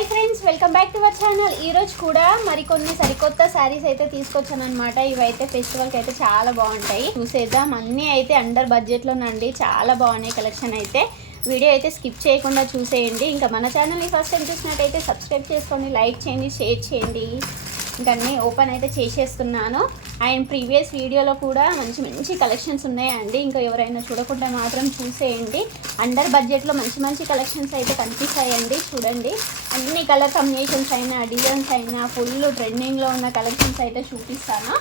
Hi friends, welcome back to our channel. ఈరోజు కూడా మరికొన్ని సరికొత్త శారీస్ అయితే తీసుకొచ్చాను అనమాట. ఇవైతే ఫెస్టివల్కి అయితే చాలా బాగుంటాయి, చూసేద్దాం. అన్నీ అయితే అండర్ బడ్జెట్లోనండి, చాలా బాగున్నాయి కలెక్షన్ అయితే. వీడియో అయితే స్కిప్ చేయకుండా చూసేయండి. ఇంకా మన ఛానల్ని ఫస్ట్ టైం చూసినట్టయితే సబ్స్క్రైబ్ చేసుకోండి, లైక్ చేయండి, షేర్ చేయండి. ఇంకా అన్నీ ఓపెన్ అయితే చేసేస్తున్నాను. అండ్ ప్రీవియస్ వీడియోలో కూడా మంచి మంచి కలెక్షన్స్ ఉన్నాయండి. ఇంకా ఎవరైనా చూడకుండా మాత్రం చూసేయండి. అండర్ బడ్జెట్లో మంచి మంచి కలెక్షన్స్ అయితే కనిపిస్తాయండి. చూడండి, అన్ని కలర్ కాంబినేషన్స్ అయినా, డిజైన్స్ అయినా, ఫుల్ ట్రెండింగ్లో ఉన్న కలెక్షన్స్ అయితే చూపిస్తాను.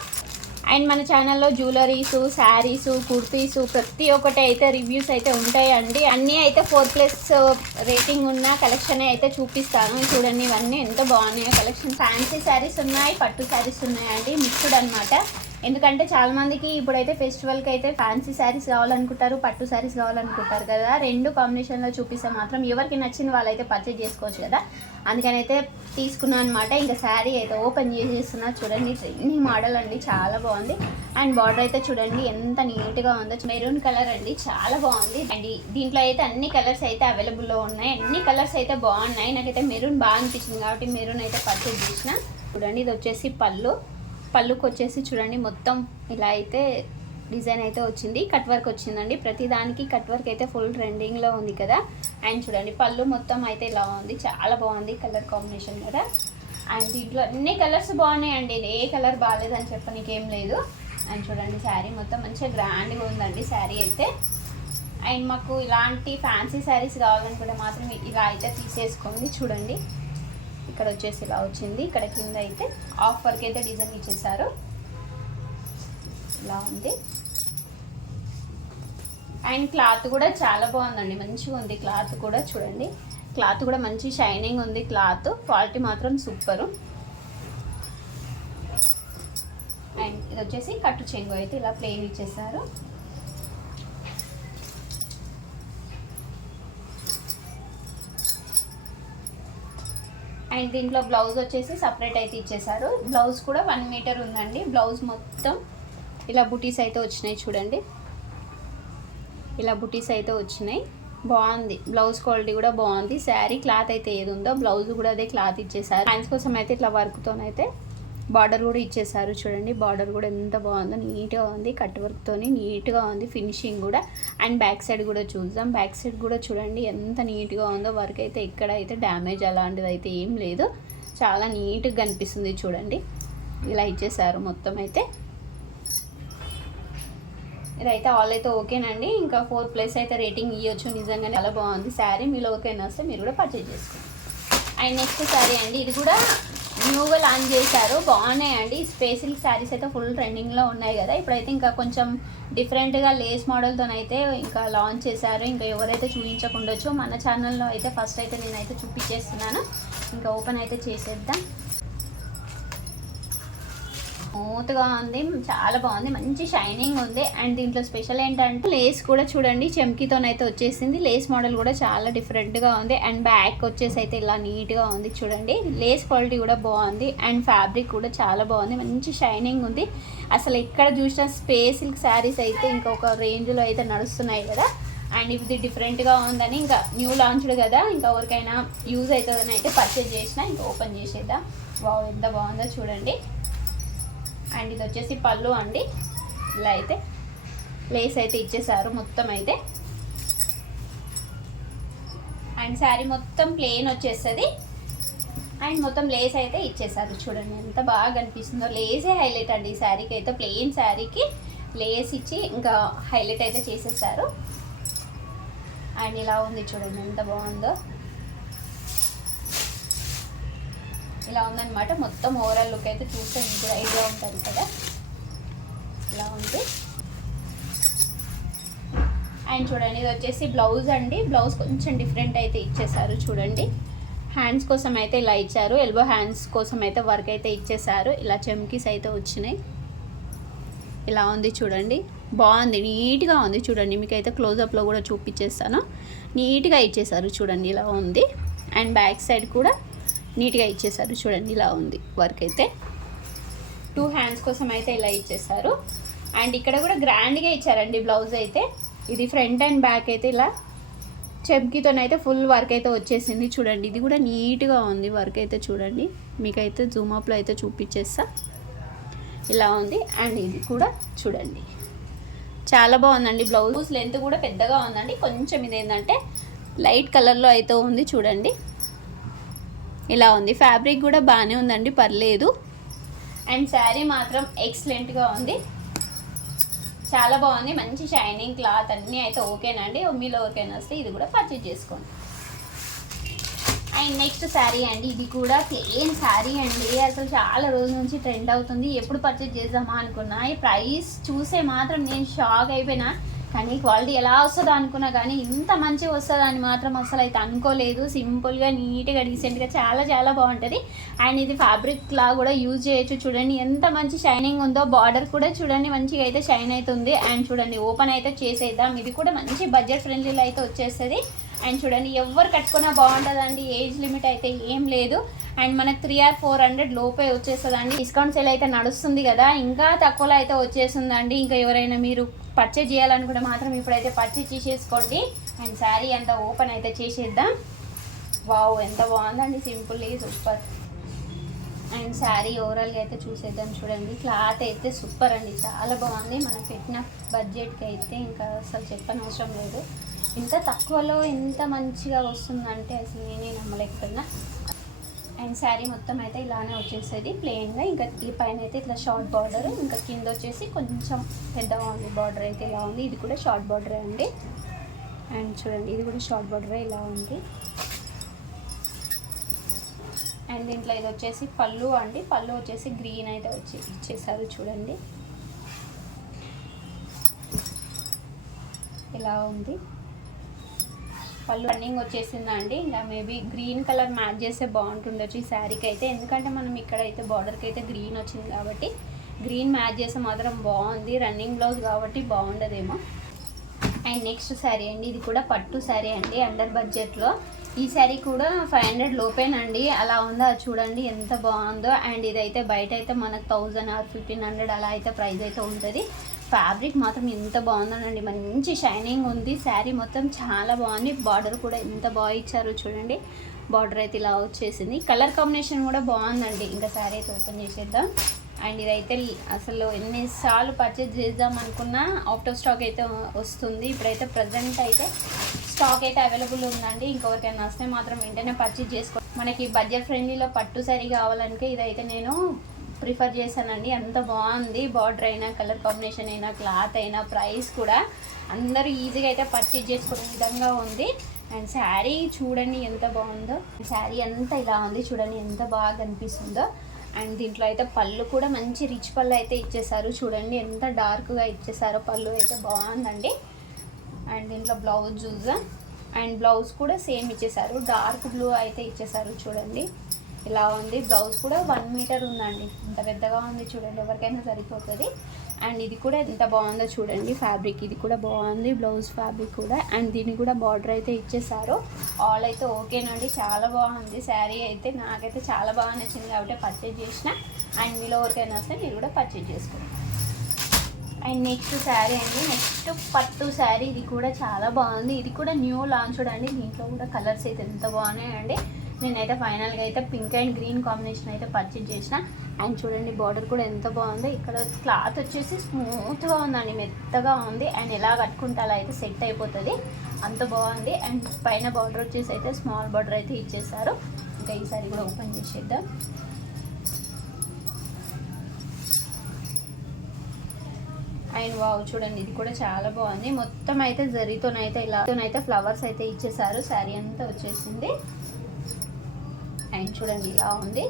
అండ్ మన ఛానల్లో జ్యువెలరీసు, శారీసు, కుర్తీసు ప్రతి ఒక్కటి అయితే రివ్యూస్ అయితే ఉంటాయండి. అన్నీ అయితే 4+ రేటింగ్ ఉన్న కలెక్షన్ అయితే చూపిస్తాను. చూడండి, ఇవన్నీ ఎంత బాగున్నాయో కలెక్షన్. ఫ్యాన్సీ శారీస్ ఉన్నాయి, పట్టు శారీస్ ఉన్నాయండి, మిక్స్డ్ అనమాట. ఎందుకంటే చాలామందికి ఇప్పుడైతే ఫెస్టివల్కి అయితే ఫ్యాన్సీ శారీస్ కావాలనుకుంటారు, పట్టు శారీస్ కావాలనుకుంటారు కదా. రెండు కాంబినేషన్లో చూపిస్తే మాత్రం ఎవరికి నచ్చిన వాళ్ళైతే పర్చేజ్ చేసుకోవచ్చు కదా. అందుకనైతే తీసుకున్నాను అనమాట. ఇంకా శారీ అయితే ఓపెన్ చేసేస్తున్నా. చూడండి, ట్రెండింగ్ మోడల్ అండి, చాలా బాగుంది. అండ్ బార్డర్ అయితే చూడండి ఎంత నీట్గా ఉందో. మెరూన్ కలర్ అండి, చాలా బాగుంది. అండ్ దీంట్లో అయితే అన్ని కలర్స్ అయితే అవైలబుల్లో ఉన్నాయి. అన్ని కలర్స్ అయితే బాగున్నాయి. నాకైతే మెరూన్ బాగా అనిపించింది కాబట్టి మెరూన్ అయితే పర్చేజ్ చేసిన. చూడండి, ఇది వచ్చేసి పళ్ళుకి వచ్చేసి చూడండి మొత్తం ఇలా అయితే డిజైన్ అయితే వచ్చింది. కట్ వర్క్ వచ్చిందండి. ప్రతి దానికి కట్ వర్క్ అయితే ఫుల్ ట్రెండింగ్లో ఉంది కదా. అండ్ చూడండి, పళ్ళు మొత్తం అయితే ఇలా ఉంది, చాలా బాగుంది కలర్ కాంబినేషన్ కదా. అండ్ దీంట్లో అన్ని కలర్స్ బాగున్నాయండి, ఏ కలర్ బాగాలేదని చెప్పడానికి ఏం లేదు. అండ్ చూడండి, శారీ మొత్తం మంచిగా గ్రాండ్గా ఉందండి శారీ అయితే. అండ్ మాకు ఇలాంటి ఫ్యాన్సీ శారీస్ కావాలనుకుంటే మాత్రం ఇలా అయితే తీసేసుకోండి. చూడండి, ఇక్కడ వచ్చేసి ఇలా వచ్చింది. ఇక్కడ కింద అయితే హాఫ్ వర్క్ అయితే డిజైన్ ఇచ్చేసారు, ఇలా ఉంది. అండ్ క్లాత్ కూడా చాలా బాగుందండి, మంచిగా ఉంది క్లాత్ కూడా. చూడండి, క్లాత్ కూడా మంచి షైనింగ్ ఉంది. క్లాత్ క్వాలిటీ మాత్రం సూపరు. అండ్ ఇది వచ్చేసి కట్టు చెంగు అయితే ఇలా ప్లెయిన్ ఇచ్చేసారు. అండ్ దీంట్లో బ్లౌజ్ వచ్చేసి సపరేట్ అయితే ఇచ్చేసారు. బ్లౌజ్ కూడా 1 మీటర్ ఉందండి. బ్లౌజ్ మొత్తం ఇలా బుటీస్ అయితే వచ్చినాయి. చూడండి, ఇలా బుటీస్ అయితే వచ్చినాయి. బాగుంది, బ్లౌజ్ క్వాలిటీ కూడా బాగుంది. శారీ క్లాత్ అయితే ఏది ఉందో బ్లౌజ్ కూడా అదే క్లాత్ ఇచ్చేసారు. హ్యాండ్స్ కోసం అయితే ఇట్లా వర్క్తోనైతే బార్డర్ కూడా ఇచ్చేసారు. చూడండి, బార్డర్ కూడా ఎంత బాగుందో, నీట్గా ఉంది. కట్ వర్క్తోని నీట్గా ఉంది ఫినిషింగ్ కూడా. అండ్ బ్యాక్ సైడ్ కూడా చూద్దాం. బ్యాక్ సైడ్ కూడా చూడండి ఎంత నీట్గా ఉందో. వర్క్ అయితే ఎక్కడ అయితే డ్యామేజ్ అలాంటిది అయితే ఏం లేదు, చాలా నీట్గా కనిపిస్తుంది. చూడండి, ఇలా ఇచ్చేసారు మొత్తం అయితే. ఇదైతే ఆల్ అయితే ఓకేనండి. ఇంకా 4+ అయితే రేటింగ్ ఇవ్వచ్చు. నిజంగానే చాలా బాగుంది శారీ. మీలో ఓకేనా వస్తే మీరు కూడా పర్చేజ్ చేసుకోండి. అండ్ నెక్స్ట్ శారీ అండి, ఇది కూడా న్యూగా లాంచ్ చేశారు, బాగున్నాయండి. స్పేసిల్ శారీస్ అయితే ఫుల్ ట్రెండింగ్లో ఉన్నాయి కదా. ఇప్పుడైతే ఇంకా కొంచెం డిఫరెంట్గా లేస్ మోడల్తోనైతే ఇంకా లాంచ్ చేశారు. ఇంకా ఎవరైతే చూపించకుండొచ్చో మన ఛానల్లో అయితే ఫస్ట్ అయితే నేనైతే చూపించేస్తున్నాను. ఇంకా ఓపెన్ అయితే చేసేద్దాం. స్మూత్గా ఉంది, చాలా బాగుంది, మంచి షైనింగ్ ఉంది. అండ్ దీంట్లో స్పెషల్ ఏంటంటే లేస్ కూడా చూడండి చెమ్కీతోనైతే వచ్చేసింది. లేస్ మోడల్ కూడా చాలా డిఫరెంట్గా ఉంది. అండ్ బ్యాక్ వచ్చేసి అయితే ఇలా నీట్గా ఉంది. చూడండి, లేస్ క్వాలిటీ కూడా బాగుంది. అండ్ ఫ్యాబ్రిక్ కూడా చాలా బాగుంది, మంచి షైనింగ్ ఉంది. అసలు ఎక్కడ చూసిన స్పేస్ సిల్క్ శారీస్ అయితే ఇంకొక రేంజ్లో అయితే నడుస్తున్నాయి కదా. అండ్ ఇది డిఫరెంట్గా ఉందని ఇంకా న్యూ లాంచ్డ్ కదా, ఇంకా ఎవరికైనా యూజ్ అవుతుందని అయితే పర్చేజ్ చేసిన. ఇంకా ఓపెన్ చేసేద్దాం. వావ్, ఎంత బాగుందో చూడండి. అండ్ ఇది వచ్చేసి పళ్ళు అండి, ఇలా అయితే లేస్ అయితే ఇచ్చేసారు మొత్తం అయితే. అండ్ శారీ మొత్తం ప్లెయిన్ వచ్చేస్తుంది. అండ్ మొత్తం లేస్ అయితే ఇచ్చేసారు. చూడండి ఎంత బాగా కనిపిస్తుందో. లేసే హైలైట్ అండి ఈ శారీకి అయితే. ప్లెయిన్ శారీకి లేస్ ఇచ్చి ఇంకా హైలైట్ అయితే చేసేసారు. అండ్ ఇలా ఉంది, చూడండి ఎంత బాగుందో. ఇలా ఉందన్నమాట మొత్తం. ఓవరాల్ లుక్ అయితే చూస్తే మీకు కూడా ఐడియా ఉంటుంది కదా, ఇలా ఉంది. అండ్ చూడండి, ఇది వచ్చేసి బ్లౌజ్ అండి. బ్లౌజ్ కొంచెం డిఫరెంట్ అయితే ఇచ్చేసారు. చూడండి, హ్యాండ్స్ కోసం అయితే ఇలా ఇచ్చారు. ఎల్బో హ్యాండ్స్ కోసం అయితే వర్క్ అయితే ఇచ్చేసారు. ఇలా చెమ్కీస్ అయితే వచ్చినాయి. ఇలా ఉంది చూడండి, బాగుంది, నీట్గా ఉంది. చూడండి, మీకైతే క్లోజప్లో కూడా చూపించేస్తాను. నీట్గా ఇచ్చేసారు. చూడండి, ఇలా ఉంది. అండ్ బ్యాక్ సైడ్ కూడా నీట్గా ఇచ్చేసారు. చూడండి, ఇలా ఉంది వర్క్ అయితే. 2 హ్యాండ్స్ కోసం అయితే ఇలా ఇచ్చేసారు. అండ్ ఇక్కడ కూడా గ్రాండ్గా ఇచ్చారండి బ్లౌజ్ అయితే. ఇది ఫ్రంట్ అండ్ బ్యాక్ అయితే ఇలా చెమ్కీతోనైతే ఫుల్ వర్క్ అయితే వచ్చేసింది చూడండి. ఇది కూడా నీట్గా ఉంది వర్క్ అయితే చూడండి. మీకైతే జూమ్ అప్లో అయితే చూపించేస్తా. ఇలా ఉంది. అండ్ ఇది కూడా చూడండి చాలా బాగుందండి. బ్లౌజ్ లెంత్ కూడా పెద్దగా ఉందండి. కొంచెం ఇది ఏంటంటే లైట్ కలర్లో అయితే ఉంది చూడండి. ఇలా ఉంది. ఫ్యాబ్రిక్ కూడా బాగానే ఉందండి, పర్లేదు. అండ్ శారీ మాత్రం ఎక్సలెంట్గా ఉంది, చాలా బాగుంది. మంచి షైనింగ్ క్లాత్ అన్నీ అయితే ఓకేనండి. మీలో ఓకేనా వస్తే ఇది కూడా పర్చేజ్ చేసుకోండి. అండ్ నెక్స్ట్ శారీ అండి. ఇది కూడా ప్లెయిన్ శారీ అండి. అసలు చాలా రోజుల నుంచి ట్రెండ్ అవుతుంది. ఎప్పుడు పర్చేజ్ చేద్దామా అనుకున్నా. ఈ ప్రైస్ చూసే మాత్రం నేను షాక్ అయిపోయినా. కానీ క్వాలిటీ ఎలా వస్తుందో అనుకున్నా, కానీ ఇంత మంచిగా వస్తుందని మాత్రం అసలు అయితే అనుకోలేదు. సింపుల్గా నీట్గా డీసెంట్గా చాలా చాలా బాగుంటుంది. అండ్ ఇది ఫ్యాబ్రిక్ లా కూడా యూజ్ చేయొచ్చు. చూడండి ఎంత మంచి షైనింగ్ ఉందో. బార్డర్ కూడా చూడండి మంచిగా అయితే షైన్ అవుతుంది. అండ్ చూడండి ఓపెన్ అయితే చేసేద్దాం. ఇది కూడా మంచి బడ్జెట్ ఫ్రెండ్లీలో అయితే వచ్చేస్తుంది. అండ్ చూడండి ఎవరు కట్టుకున్నా బాగుంటుందండి. ఏజ్ లిమిట్ అయితే ఏం లేదు. అండ్ మనకు 300 or 400 లోపే వచ్చేస్తుందండి. డిస్కౌంట్ సేల్ అయితే నడుస్తుంది కదా, ఇంకా తక్కువలో అయితే వచ్చేస్తుందండి. ఇంకా ఎవరైనా మీరు పర్చేజ్ చేయాలనుకుంటే మాత్రం ఇప్పుడైతే పర్చేజ్ చేసేసుకోండి. అండ్ శారీ అంతా ఓపెన్ అయితే చేసేద్దాం. వావ్ ఎంత బాగుందండి, సింపుల్లీ సూపర్. అండ్ శారీ ఓవరాల్గా అయితే చూసేద్దాం. చూడండి క్లాత్ అయితే సూపర్ అండి, చాలా బాగుంది. మనం పెట్టిన బడ్జెట్కి అయితే ఇంకా అసలు చెప్పనవసరం లేదు. ఇంత తక్కువలో ఎంత మంచిగా వస్తుందంటే అసలు నేనే నమ్మలేకపోయినా. అండ్ శారీ మొత్తం అయితే ఇలానే వచ్చేసేది ప్లెయిన్గా. ఇంకా ఈ పైన అయితే ఇట్లా షార్ట్ బార్డర్, ఇంకా కింద వచ్చేసి కొంచెం పెద్దగా ఉంది బార్డర్ అయితే ఇలా ఉంది. ఇది కూడా షార్ట్ బార్డరే అండి. అండ్ చూడండి ఇది కూడా షార్ట్ బార్డరే ఇలా ఉంది. అండ్ దీంట్లో ఇది వచ్చేసి పళ్ళు అండి. పళ్ళు వచ్చేసి గ్రీన్ అయితే ఇచ్చేసారు చూడండి. ఇలా ఉంది పళ్ళు. రన్నింగ్ వచ్చేసిందండి. ఇంకా మేబీ గ్రీన్ కలర్ మ్యాచ్ చేస్తే బాగుంటుండొచ్చు ఈ శారీకి అయితే. ఎందుకంటే మనం ఇక్కడైతే బార్డర్కి అయితే గ్రీన్ వచ్చింది కాబట్టి గ్రీన్ మ్యాచ్ చేస్తే మాత్రం బాగుంది. రన్నింగ్ బ్లౌజ్ కాబట్టి బాగుండదేమో. అండ్ నెక్స్ట్ శారీ అండి. ఇది కూడా పట్టు శారీ అండి, అండర్ బడ్జెట్లో. ఈ శారీ కూడా 500 లోపేనండి. అలా ఉందా చూడండి ఎంత బాగుందో. అండ్ ఇదైతే బయట అయితే మనకు 1000 or 1500 అలా అయితే ప్రైస్ అయితే ఉంటుంది. ఫ్యాబ్రిక్ మాత్రం ఎంత బాగుందోనండి, మంచి షైనింగ్ ఉంది. శారీ మొత్తం చాలా బాగుంది. బార్డర్ కూడా ఎంత బాగా ఇచ్చారో చూడండి. బార్డర్ అయితే ఇలా వచ్చేసింది. కలర్ కాంబినేషన్ కూడా బాగుందండి. ఇంకా శారీ అయితే ఓపెన్ చేసేద్దాం. అండ్ ఇదైతే అసలు ఎన్నిసార్లు పర్చేజ్ చేద్దాం అనుకున్నా అవుట్ ఆఫ్ స్టాక్ అయితే వస్తుంది. ఇప్పుడైతే ప్రజెంట్ అయితే స్టాక్ అయితే అవైలబుల్ ఉందండి. ఇంకొకరికైనా వస్తే మాత్రం వెంటనే పర్చేజ్ చేసుకో. మనకి బడ్జెట్ ఫ్రెండ్లీలో పట్టు శారీ కావాలంటే ఇదైతే నేను ప్రిఫర్ చేశానండి. అంత బాగుంది. బార్డర్ అయినా, కలర్ కాంబినేషన్ అయినా, క్లాత్ అయినా, ప్రైస్ కూడా అందరూ ఈజీగా అయితే పర్చేజ్ చేసుకునే విధంగా ఉంది. అండ్ శారీ చూడండి ఎంత బాగుందో. శారీ అంతా ఇలా ఉంది చూడండి, ఎంత బాగా కనిపిస్తుందో. అండ్ దీంట్లో అయితే పళ్ళు కూడా మంచి రిచ్ పళ్ళు అయితే ఇచ్చేసారు చూడండి, ఎంత డార్క్గా ఇచ్చేసారో. పళ్ళు అయితే బాగుందండి. అండ్ దీంట్లో బ్లౌజ్ చూసా. అండ్ బ్లౌజ్ కూడా సేమ్ ఇచ్చేసారు, డార్క్ బ్లూ అయితే ఇచ్చేసారు చూడండి. ఇలా ఉంది. బ్లౌజ్ కూడా 1 మీటర్ ఉందండి, ఇంత పెద్దగా ఉంది చూడండి, ఎవరికైనా సరిపోతుంది. అండ్ ఇది కూడా ఎంత బాగుందో చూడండి ఫ్యాబ్రిక్. ఇది కూడా బాగుంది బ్లౌజ్ ఫ్యాబ్రిక్ కూడా. అండ్ దీన్ని కూడా బార్డర్ అయితే ఇచ్చేసారు. ఆల్ అయితే ఓకేనండి, చాలా బాగుంది శారీ అయితే. నాకైతే చాలా బాగా నచ్చింది కాబట్టి పర్చేజ్ చేసిన. అండ్ మీలో ఎవరికైనా వస్తే మీరు కూడా పర్చేజ్ చేసుకోండి. అండ్ నెక్స్ట్ శారీ అండి. నెక్స్ట్ పట్టు శారీ. ఇది కూడా చాలా బాగుంది. ఇది కూడా న్యూ లాంచ్ అండి. దీంట్లో కూడా కలర్స్ అయితే ఎంత బాగున్నాయండి. నేనైతే ఫైనల్గా అయితే పింక్ అండ్ గ్రీన్ కాంబినేషన్ అయితే పర్చేజ్ చేసిన. అండ్ చూడండి బార్డర్ కూడా ఎంత బాగుందో. ఇక్కడ క్లాత్ వచ్చేసి స్మూత్గా ఉందండి, మెత్తగా ఉంది. అండ్ ఎలా కట్టుకుంటే అలా అయితే సెట్ అయిపోతుంది, అంత బాగుంది. అండ్ పైన బార్డర్ వచ్చేసి అయితే స్మాల్ బార్డర్ అయితే ఇచ్చేసారు. ఇంకా ఈ సారీ కూడా ఓపెన్ చేసేద్దాం. అండ్ వావ్ చూడండి, ఇది కూడా చాలా బాగుంది. మొత్తం అయితే జరీతోనైతే ఇలాతోనైతే ఫ్లవర్స్ అయితే ఇచ్చేసారు. శారీ అంతా వచ్చేసింది. అండ్ చూడండి ఇలా ఉంది.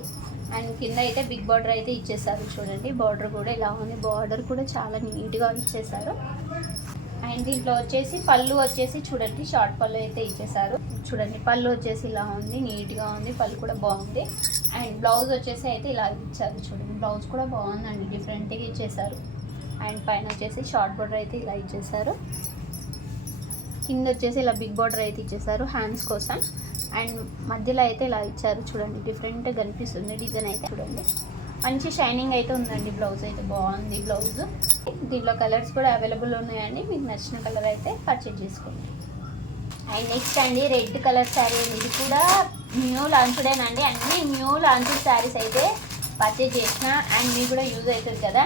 అండ్ కింద అయితే బిగ్ బార్డర్ అయితే ఇచ్చేసారు చూడండి. బార్డర్ కూడా ఇలా ఉంది. బార్డర్ కూడా చాలా నీట్గా ఇచ్చేసారు. అండ్ దీంట్లో వచ్చేసి పళ్ళు వచ్చేసి చూడండి షార్ట్ పళ్ళు అయితే ఇచ్చేసారు చూడండి. పళ్ళు వచ్చేసి ఇలా ఉంది, నీట్గా ఉంది. పళ్ళు కూడా బాగుంది. అండ్ బ్లౌజ్ వచ్చేసి అయితే ఇలా ఇచ్చారు చూడండి. బ్లౌజ్ కూడా బాగుందండి, డిఫరెంట్గా ఇచ్చేసారు. అండ్ పైన వచ్చేసి షార్ట్ బార్డర్ అయితే ఇలా ఇచ్చేసారు. కింద వచ్చేసి ఇలా బిగ్ బార్డర్ అయితే ఇచ్చేసారు హ్యాండ్స్ కోసం. అండ్ మధ్యలో అయితే ఇలా ఇచ్చారు చూడండి, డిఫరెంట్గా కనిపిస్తుంది డిజైన్ అయితే చూడండి. మంచి షైనింగ్ అయితే ఉందండి. బ్లౌజ్ అయితే బాగుంది. బ్లౌజ్ దీంట్లో కలర్స్ కూడా అవైలబుల్ ఉన్నాయండి. మీకు నచ్చిన కలర్ అయితే పర్చేజ్ చేసుకోండి. అండ్ నెక్స్ట్ అండి రెడ్ కలర్ శారీ అండి. ఇది కూడా న్యూ లాంచ్డేనండి. అన్ని న్యూ లాంచ్డ్ శారీస్ అయితే పర్చేజ్ చేసిన అండ్ మీకు కూడా యూజ్ అవుతుంది కదా.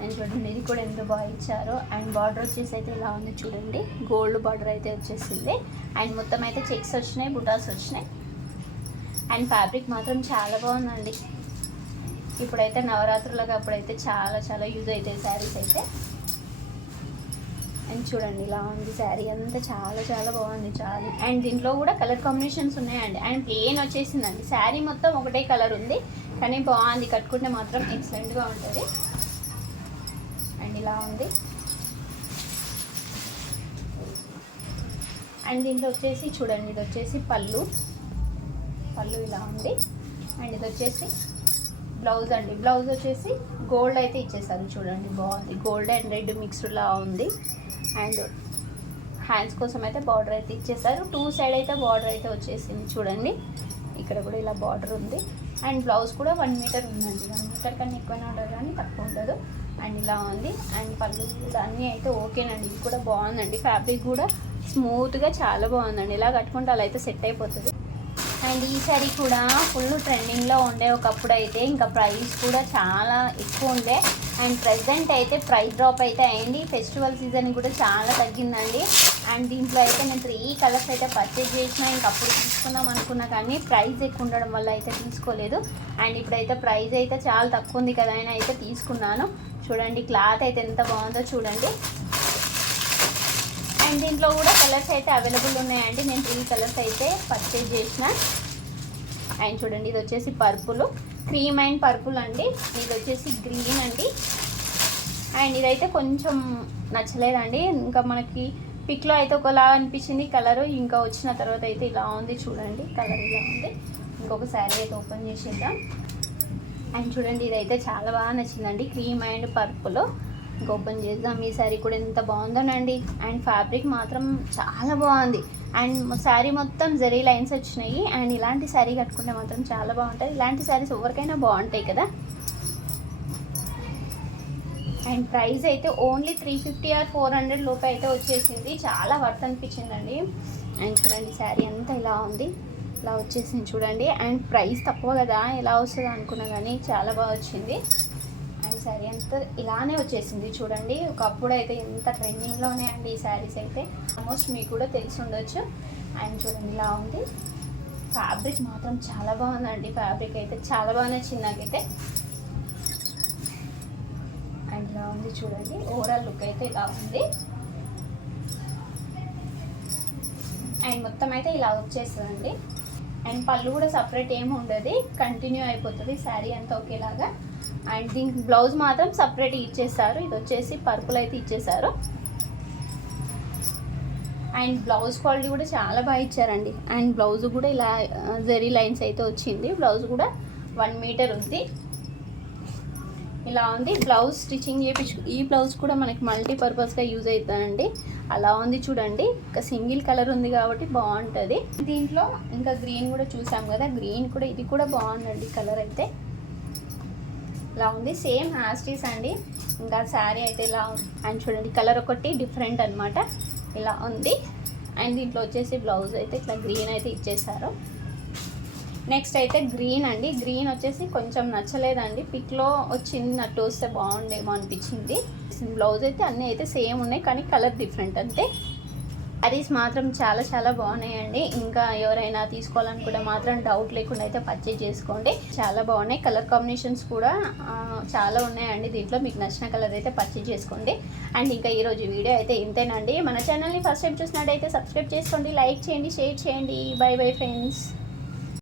అండ్ చూడండి ఇది కూడా ఎంత బాగా ఇచ్చారో. అండ్ బార్డర్ వచ్చేసి అయితే ఇలా ఉంది చూడండి, గోల్డ్ బార్డర్ అయితే వచ్చేసింది. అండ్ మొత్తం అయితే చెక్స్ వచ్చినాయి, బుటాస్ వచ్చినాయి. అండ్ ఫ్యాబ్రిక్ మాత్రం చాలా బాగుందండి. ఇప్పుడైతే నవరాత్రులకు అప్పుడైతే చాలా చాలా యూజ్ అవుతాయి శారీస్ అయితే. అండ్ చూడండి ఇలా ఉంది శారీ అంతా, చాలా చాలా బాగుంది చాలా. అండ్ దీంట్లో కూడా కలర్ కాంబినేషన్స్ ఉన్నాయండి. అండ్ ప్లెయిన్ వచ్చేసిందండి, శారీ మొత్తం ఒకటే కలర్ ఉంది కానీ బాగుంది, కట్టుకుంటే మాత్రం ఎక్సలెంట్గా ఉంటుంది. అండ్ ఇలా ఉంది. అండ్ దీంట్లో వచ్చేసి చూడండి ఇది వచ్చేసి పళ్ళు ఇలా ఉంది. అండ్ ఇది వచ్చేసి బ్లౌజ్ అండి. బ్లౌజ్ వచ్చేసి గోల్డ్ అయితే ఇచ్చేసారు చూడండి, బాగుంది, గోల్డ్ అండ్ రెడ్ మిక్స్డ్లా ఉంది. అండ్ హ్యాండ్స్ కోసం అయితే బార్డర్ అయితే ఇచ్చేసారు. 2 సైడ్ అయితే బార్డర్ అయితే వచ్చేసింది చూడండి, ఇక్కడ కూడా ఇలా బార్డర్ ఉంది. అండ్ బ్లౌజ్ కూడా 1 మీటర్ ఉందండి. 1 మీటర్ కన్నా ఎక్కువనే ఉండదు కానీ తక్కువ ఉండదు. అండ్ ఇలా ఉంది. అండ్ పళ్ళు కూడా అన్నీ అయితే ఓకేనండి. ఇది కూడా బాగుందండి, ఫ్యాబ్రిక్ కూడా స్మూత్గా చాలా బాగుందండి. ఇలా కట్టుకుంటే అలా అయితే సెట్ అయిపోతుంది. అండ్ ఈ సారీ కూడా ఫుల్ ట్రెండింగ్లో ఉండే ఒకప్పుడు అయితే, ఇంకా ప్రైస్ కూడా చాలా ఎక్కువ ఉండే. అండ్ ప్రెసెంట్ అయితే ప్రైస్ డ్రాప్ అయితే అయింది. ఫెస్టివల్ సీజన్ కూడా చాలా తగ్గిందండి. అండ్ దీంట్లో అయితే నేను 3 కలర్స్ అయితే పర్చేజ్ చేసిన. ఇంకప్పుడు తీసుకుందాం అనుకున్నా కానీ ప్రైస్ ఎక్కువ ఉండడం వల్ల అయితే తీసుకోలేదు. అండ్ ఇప్పుడైతే ప్రైస్ అయితే చాలా తక్కువ ఉంది కదా అని అయితే తీసుకున్నాను. చూడండి క్లాత్ అయితే ఎంత బాగుందో చూడండి. అండ్ దీంట్లో కూడా కలర్స్ అయితే అవైలబుల్ ఉన్నాయండి. నేను 3 కలర్స్ అయితే పర్చేజ్ చేసిన. అండ్ చూడండి ఇది వచ్చేసి పర్పుల్, క్రీమ్ అండ్ పర్పుల్ అండి. ఇది వచ్చేసి గ్రీన్ అండి. అండ్ ఇదైతే కొంచెం నచ్చలేదండి, ఇంకా మనకి పిక్లో అయితే ఒకలా అనిపించింది కలరు, ఇంకా వచ్చిన తర్వాత అయితే ఇలా ఉంది చూడండి, కలర్ ఇలా ఉంది. ఇంకొక శారీ అయితే ఓపెన్ చేసేద్దాం. అండ్ చూడండి ఇదైతే చాలా బాగా నచ్చిందండి, క్రీమ్ అండ్ పర్పుల్. ఇంకా ఓపెన్ చేద్దాం. ఈ శారీ కూడా ఎంత బాగుందోనండి. అండ్ ఫ్యాబ్రిక్ మాత్రం చాలా బాగుంది. అండ్ శారీ మొత్తం జరీ లైన్స్ వచ్చినాయి. అండ్ ఇలాంటి శారీ కట్టుకుంటే మాత్రం చాలా బాగుంటుంది. ఇలాంటి శారీస్ ఎవరికైనా బాగుంటాయి కదా. అండ్ ప్రైస్ అయితే ఓన్లీ 350 ఆర్ 400 లోపు అయితే వచ్చేసింది. చాలా వర్త్ అనిపించిందండి. అండ్ చూడండి శారీ అంతా ఇలా ఉంది, ఇలా వచ్చేసింది చూడండి. అండ్ ప్రైస్ తక్కువ కదా, ఎలా వస్తుందో అనుకున్నా కానీ చాలా బాగా వచ్చింది. అండ్ శారీ అంతా ఇలానే వచ్చేసింది చూడండి. ఒకప్పుడు అయితే ఎంత ట్రెండింగ్లోనే అండి ఈ శారీస్ అయితే, ఆల్మోస్ట్ మీకు కూడా తెలిసి ఉండొచ్చు. అండ్ చూడండి ఇలా ఉంది. ఫ్యాబ్రిక్ మాత్రం చాలా బాగుందండి, ఫ్యాబ్రిక్ అయితే చాలా బాగా నచ్చింది నాకైతే. అండ్ ఇలా ఉంది చూడండి, ఓవరాల్ లుక్ అయితే ఇలా ఉంది. అండ్ మొత్తం అయితే ఇలా వచ్చేస్తుందండి. అండ్ పళ్ళు కూడా సపరేట్ ఏమి ఉండదు, కంటిన్యూ అయిపోతుంది శారీ అంతా ఒకేలాగా. అండ్ దీనికి బ్లౌజ్ మాత్రం సపరేట్ ఇచ్చేస్తారు. ఇది వచ్చేసి పర్పుల్ అయితే ఇచ్చేసారు. అండ్ బ్లౌజ్ క్వాలిటీ కూడా చాలా బాగా ఇచ్చారండి. అండ్ బ్లౌజ్ కూడా ఇలా జరీ లైన్స్ అయితే వచ్చింది. బ్లౌజ్ కూడా 1 మీటర్ ఉంది, ఇలా ఉంది. బ్లౌజ్ స్టిచ్చింగ్ చేయించు, ఈ బ్లౌజ్ కూడా మనకి మల్టీపర్పస్గా యూజ్ అవుతుందండి. అలా ఉంది చూడండి, ఒక సింగిల్ కలర్ ఉంది కాబట్టి బాగుంటుంది. దీంట్లో ఇంకా గ్రీన్ కూడా చూసాం కదా, గ్రీన్ కూడా ఇది కూడా బాగుందండి కలర్ అయితే. ఇలా ఉంది, సేమ్ యాస్టీస్ అండి. ఇంకా శారీ అయితే ఇలా ఉంది. అండ్ చూడండి కలర్ ఒకటి డిఫరెంట్ అనమాట, ఇలా ఉంది. అండ్ దీంట్లో వచ్చేసి బ్లౌజ్ అయితే ఇట్లా గ్రీన్ అయితే ఇచ్చేసారు. నెక్స్ట్ అయితే గ్రీన్ అండి. గ్రీన్ వచ్చేసి కొంచెం నచ్చలేదండి, పిక్లో వచ్చినట్టు వస్తే బాగుండేమో అనిపించింది. బ్లౌజ్ అయితే అన్నీ అయితే సేమ్ ఉన్నాయి కానీ కలర్ డిఫరెంట్ అంతే. శారీస్ మాత్రం చాలా చాలా బాగున్నాయండి. ఇంకా ఎవరైనా తీసుకోవాలనుకుంటే మాత్రం డౌట్ లేకుండా అయితే పర్చేజ్ చేసుకోండి, చాలా బాగున్నాయి. కలర్ కాంబినేషన్స్ కూడా చాలా ఉన్నాయండి దీంట్లో. మీకు నచ్చిన కలర్ అయితే పర్చేజ్ చేసుకోండి. అండ్ ఇంకా ఈరోజు వీడియో అయితే ఇంతేనండి. మన ఛానల్ని ఫస్ట్ టైం చూసినట్టయితే సబ్స్క్రైబ్ చేసుకోండి, లైక్ చేయండి, షేర్ చేయండి. By bye friends.